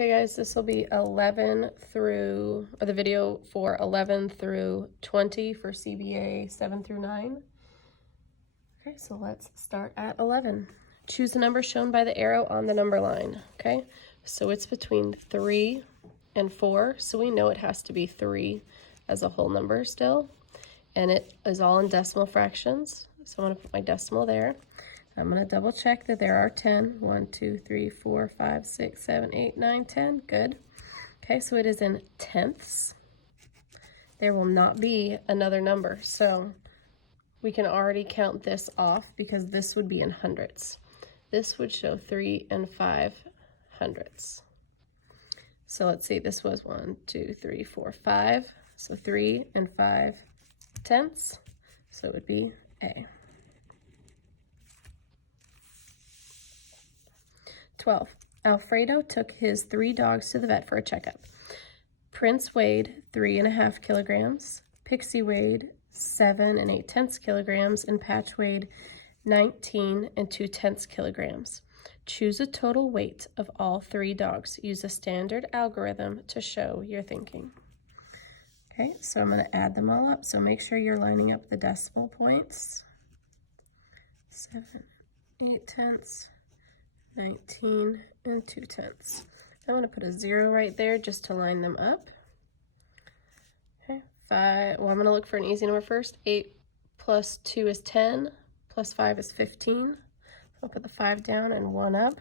Okay guys, this will be 11 through, or the video for 11 through 20 for CBA 7 through 9. Okay, so let's start at 11. Choose the number shown by the arrow on the number line, okay? So it's between 3 and 4, so we know it has to be 3 as a whole number still. And it is all in decimal fractions, so I'm going to put my decimal there. I'm going to double check that there are 10. 1, 2, 3, 4, 5, 6, 7, 8, 9, 10. Good. Okay, so it is in tenths. There will not be another number, so we can already count this off because this would be in hundredths. This would show 3 and 5 hundredths. So let's see, this was 1, 2, 3, 4, 5. So 3 and 5 tenths. So it would be A. 12. Alfredo took his 3 dogs to the vet for a checkup. Prince weighed 3.5 kilograms. Pixie weighed 7 8/10 kilograms, and Patch weighed 19 2/10 kilograms. Choose a total weight of all 3 dogs. Use a standard algorithm to show your thinking. Okay, so I'm going to add them all up. So make sure you're lining up the decimal points. 7 8/10, 19 2/10. I'm going to put a 0 right there just to line them up. Okay, 5. Well, I'm going to look for an easy number first. 8 plus 2 is 10, plus 5 is 15. I'll put the 5 down and 1 up.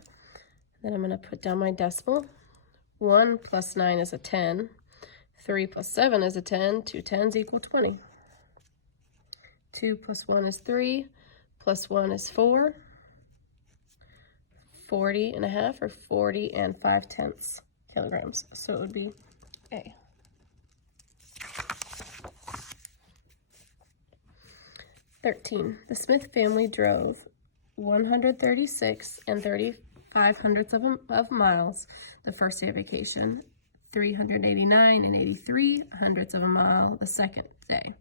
Then I'm going to put down my decimal. 1 plus 9 is a 10. 3 plus 7 is a 10. 2 10s equal 20. 2 plus 1 is 3. Plus 1 is 4. 40.5 or 40 5/10 kilograms. So it would be A. "13. The Smith family drove 136 3/5 of miles the first day of vacation, 389 83 of a mile the second day,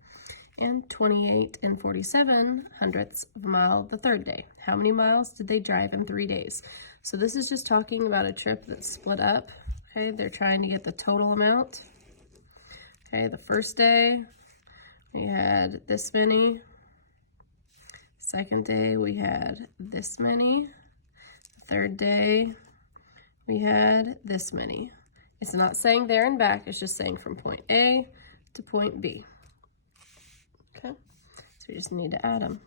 and 28 47 of a mile the third day. How many miles did they drive in 3 days?" So this is just talking about a trip that's split up. Okay, they're trying to get the total amount. Okay, the first day we had this many. Second day we had this many. Third day we had this many. It's not saying there and back, it's just saying from point A to point B. Okay, so we just need to add them.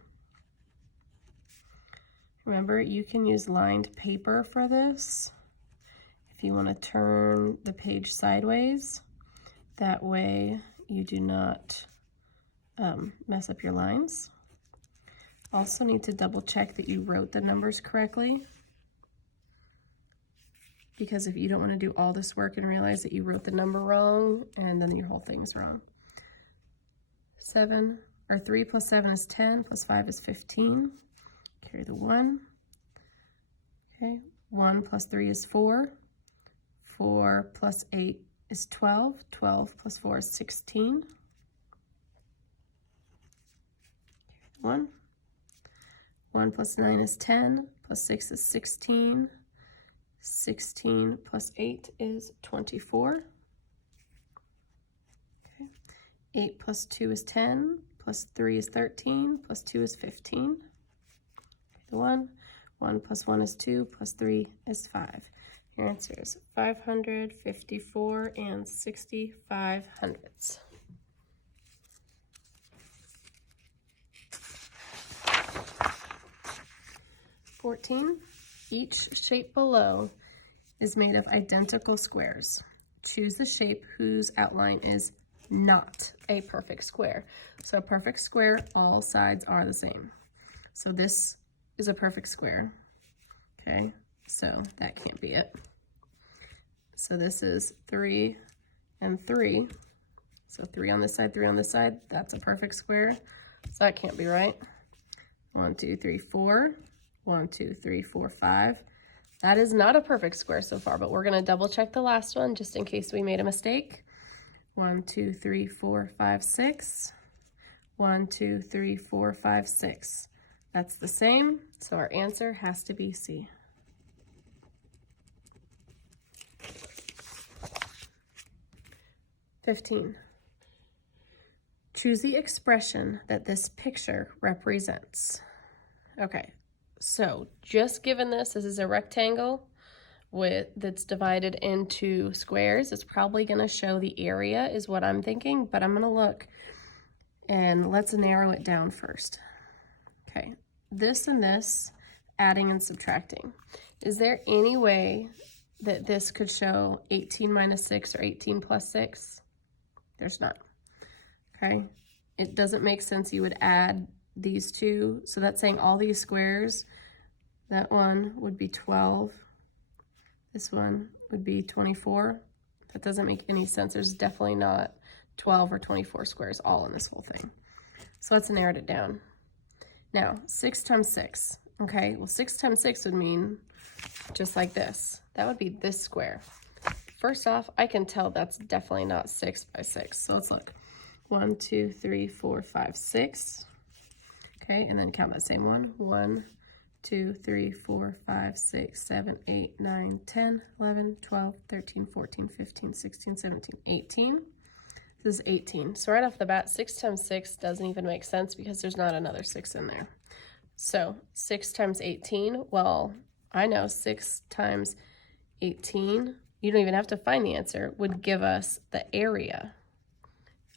Remember, you can use lined paper for this if you want to turn the page sideways. That way you do not mess up your lines. Also need to double check that you wrote the numbers correctly, because if you don't want to do all this work and realize that you wrote the number wrong and then your whole thing's wrong. 3 plus 7 is 10, plus 5 is 15. Carry the 1. Okay, 1 plus 3 is 4. 4 plus 8 is 12. 12 plus 4 is 16. 1. 1 plus 9 is 10. Plus 6 is 16. 16 plus 8 is 24. Okay. 8 plus 2 is 10. Plus 3 is 13. Plus 2 is 15. The 1. 1 plus 1 is 2. Plus 3 is 5. Your answer is 554 65/100. 14. Each shape below is made of identical squares. Choose the shape whose outline is not a perfect square. So a perfect square, all sides are the same. So this is a perfect square. Okay, so that can't be it. So this is 3 and 3. So 3 on this side, 3 on this side. That's a perfect square. So that can't be right. 1, 2, 3, 4. 1, 2, 3, 4, 5. That is not a perfect square so far, but we're going to double check the last one just in case we made a mistake. 1, 2, 3, 4, 5, 6. 1, 2, 3, 4, 5, 6. That's the same, so our answer has to be C. 15. Choose the expression that this picture represents. Okay, so just given this is a rectangle that's divided into squares, it's probably going to show the area is what I'm thinking, but I'm going to look and let's narrow it down first. Okay, this and this, adding and subtracting. Is there any way that this could show 18 minus 6 or 18 plus 6? There's not. Okay, it doesn't make sense you would add these two. So that's saying all these squares, that one would be 12. This one would be 24. That doesn't make any sense. There's definitely not 12 or 24 squares all in this whole thing. So let's narrow it down. Now, 6 times 6. Okay, well 6 times 6 would mean just like this. That would be this square. First off, I can tell that's definitely not 6 by 6. So let's look. 1, 2, 3, 4, 5, 6. Okay, and then count that same one. 1, 2, 3, 4, 5, 6, 7, 8, 9, 10, 11, 12, 13, 14, 15, 16, 17, 18. This is 18. So right off the bat, 6 times 6 doesn't even make sense because there's not another 6 in there. So 6 times 18, well, I know 6 times 18, you don't even have to find the answer, would give us the area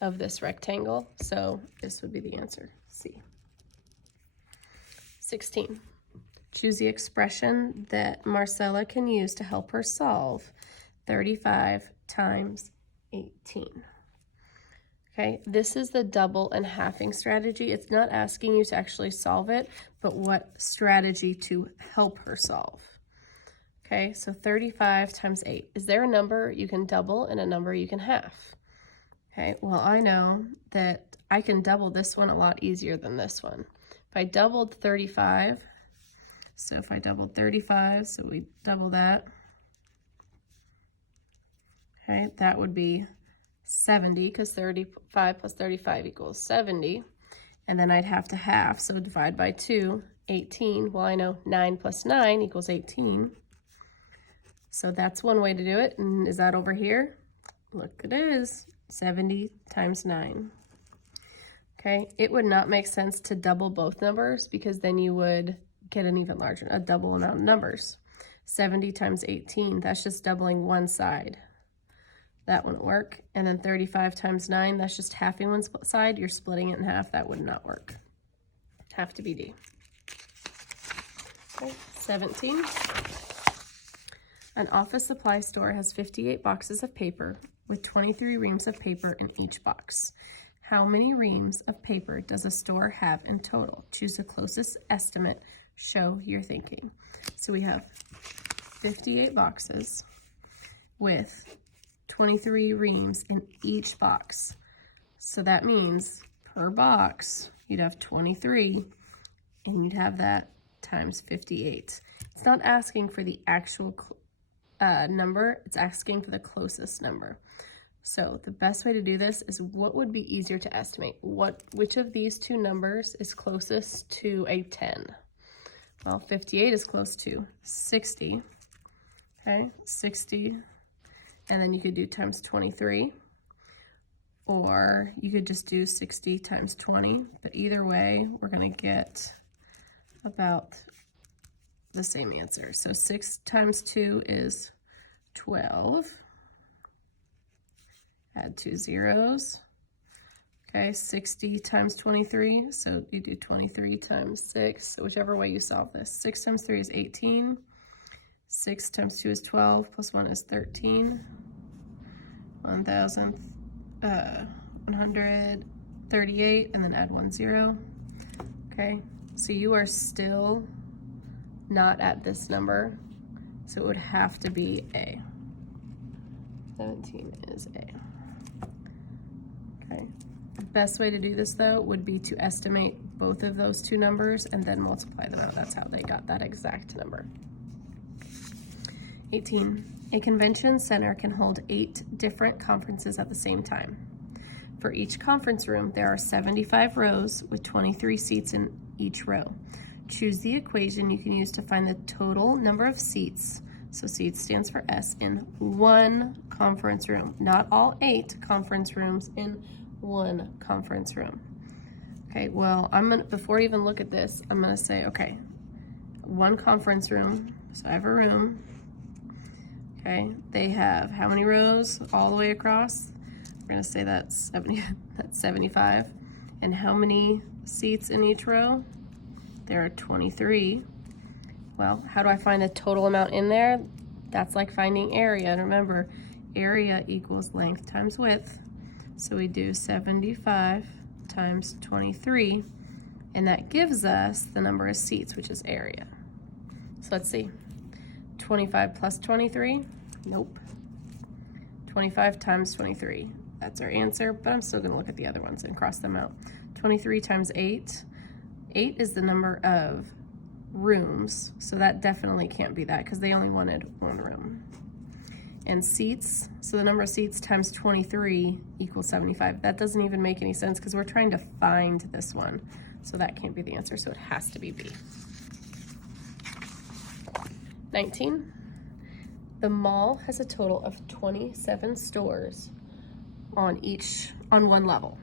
of this rectangle. So this would be the answer, C. 16. Choose the expression that Marcella can use to help her solve 35 times 18. Okay, this is the double and halving strategy. It's not asking you to actually solve it, but what strategy to help her solve. Okay, so 35 times 8. Is there a number you can double and a number you can half? Okay, well, I know that I can double this one a lot easier than this one. If I doubled 35, so if I doubled 35, so we double that. Okay, that would be 70, because 35 plus 35 equals 70. And then I'd have to half, so divide by 2, 18. Well, I know 9 plus 9 equals 18. So that's one way to do it. And is that over here? Look, it is. 70 times 9. Okay, it would not make sense to double both numbers because then you would get an even larger, a double amount of numbers. 70 times 18, that's just doubling one side. That wouldn't work. And then 35 times 9, that's just halving one side. You're splitting it in half. That would not work. Have to be D. Okay, 17. An office supply store has 58 boxes of paper with 23 reams of paper in each box. How many reams of paper does a store have in total? Choose the closest estimate. Show your thinking. So we have 58 boxes with 23 reams in each box. So that means per box, you'd have 23, and you'd have that times 58. It's not asking for the actual number, it's asking for the closest number. So the best way to do this is what would be easier to estimate? Which of these two numbers is closest to a 10? Well, 58 is close to 60. Okay, 60. And then you could do times 23. Or you could just do 60 times 20. But either way, we're going to get about the same answer. So 6 times 2 is 12. Add 2 zeros. Okay, 60 times 23. So you do 23 times 6. So whichever way you solve this. 6 times 3 is 18. 6 times 2 is 12. Plus 1 is 13. 138. And then add 1 0. Okay, so you are still not at this number. So it would have to be A. 17 is A. Okay. The best way to do this, though, would be to estimate both of those two numbers and then multiply them out. That's how they got that exact number. 18. A convention center can hold 8 different conferences at the same time. For each conference room, there are 75 rows with 23 seats in each row. Choose the equation you can use to find the total number of seats So seats stands for S, in one conference room. Not all 8 conference rooms, in one conference room. Okay, well, before I even look at this, I'm gonna say, okay, one conference room, so I have a room. Okay, they have how many rows all the way across? We're gonna say that's 75. And how many seats in each row? There are 23. Well, how do I find the total amount in there? That's like finding area. And remember, area equals length times width. So we do 75 times 23, and that gives us the number of seats, which is area. So let's see. 25 plus 23? Nope. 25 times 23. That's our answer, but I'm still gonna look at the other ones and cross them out. 23 times 8. 8 is the number of rooms, so that definitely can't be that because they only wanted one room. And seats, so the number of seats times 23 equals 75. That doesn't even make any sense because we're trying to find this one. So that can't be the answer, so it has to be B. 19. The mall has a total of 27 stores on one level.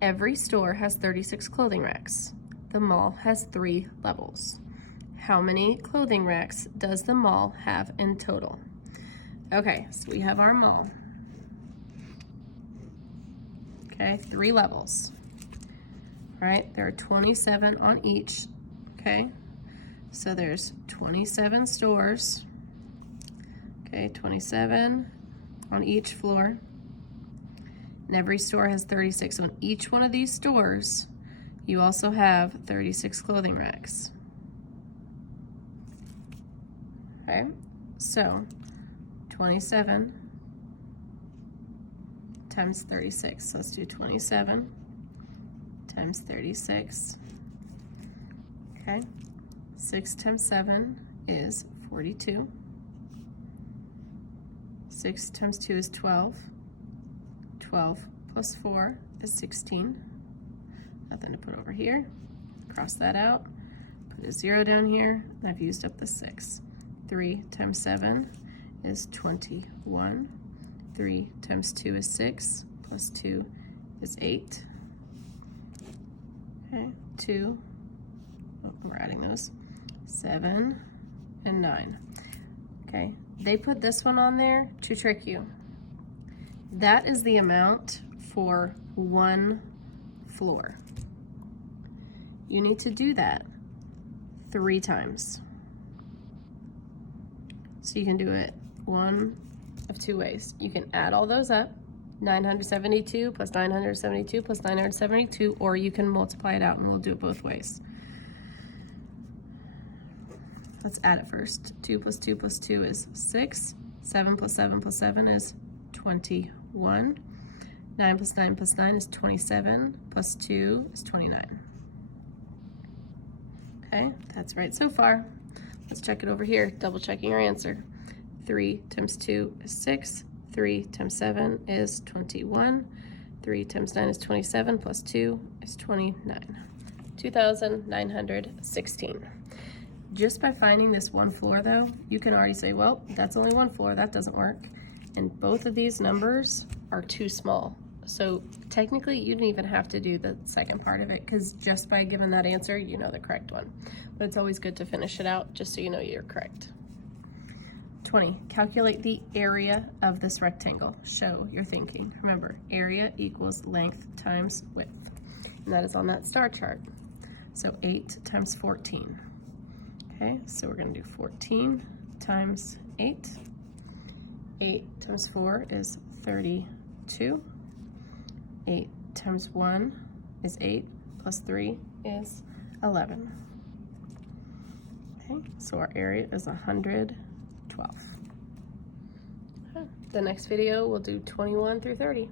Every store has 36 clothing racks. The mall has 3 levels. How many clothing racks does the mall have in total? Okay, so we have our mall. Okay, 3 levels. All right, there are 27 on each. Okay, so there's 27 stores. Okay, 27 on each floor. And every store has 36. So in each one of these stores, you also have 36 clothing racks. Okay, so 27 times 36. So let's do 27 times 36. Okay, 6 times 7 is 42. 6 times 2 is 12. 12 plus 4 is 16. Nothing to put over here. Cross that out. Put a 0 down here. And I've used up the 6. 3 times 7 is 21. 3 times 2 is 6. Plus 2 is 8. Okay, 2. Oh, we're adding those. 7 and 9. Okay, they put this one on there to trick you. That is the amount for one floor. You need to do that 3 times. So you can do it one of 2 ways. You can add all those up, 972 plus 972 plus 972, or you can multiply it out, and we'll do it both ways. Let's add it first. 2 plus 2 plus 2 is 6. 7 plus 7 plus 7 is 21. 9 plus 9 plus 9 is 27. Plus 2 is 29. Okay, that's right so far. Let's check it over here, double checking our answer. 3 times 2 is 6. 3 times 7 is 21. 3 times 9 is 27, plus 2 is 29. 2,916. Just by finding this one floor though, you can already say, well, that's only one floor, that doesn't work. And both of these numbers are too small. So technically you didn't even have to do the second part of it, because just by giving that answer, you know the correct one. But it's always good to finish it out just so you know you're correct. 20, calculate the area of this rectangle. Show your thinking. Remember, area equals length times width. And that is on that star chart. So 8 times 14. Okay, so we're gonna do 14 times 8. 8 times 4 is 32. 8 times 1 is 8, plus 3 is 11. Okay, so our area is 112. Okay. The next video we'll do 21 through 30.